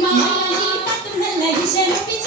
Mama. Vision